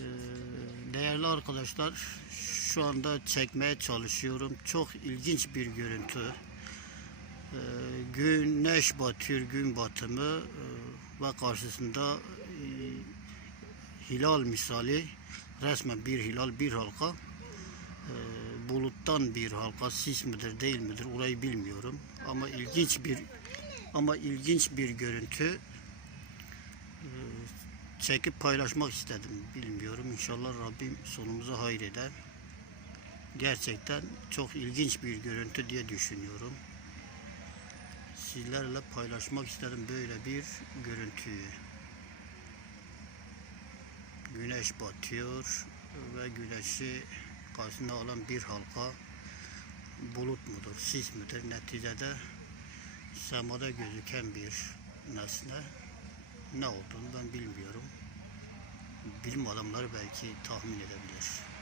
Ee, Değerli arkadaşlar, şu anda çekmeye çalışıyorum. Çok ilginç bir görüntü. Ee, Güneş batıyor, gün batımı ee, ve karşısında e, hilal misali resmen bir hilal, bir halka. Ee, Buluttan bir halka, sis midir, değil midir orayı bilmiyorum. Ama ilginç bir ama ilginç bir görüntü çekip paylaşmak istedim. Bilmiyorum. İnşallah Rabbim sonumuzu hayır eder. Gerçekten çok ilginç bir görüntü diye düşünüyorum. Sizlerle paylaşmak istedim böyle bir görüntüyü. Güneş batıyor ve güneşi karşısında alan bir halka bulut mudur, sis midir neticede semada gözüken bir nesne ne olduğunu ben bilmiyorum. Bilim adamları belki tahmin edebilir.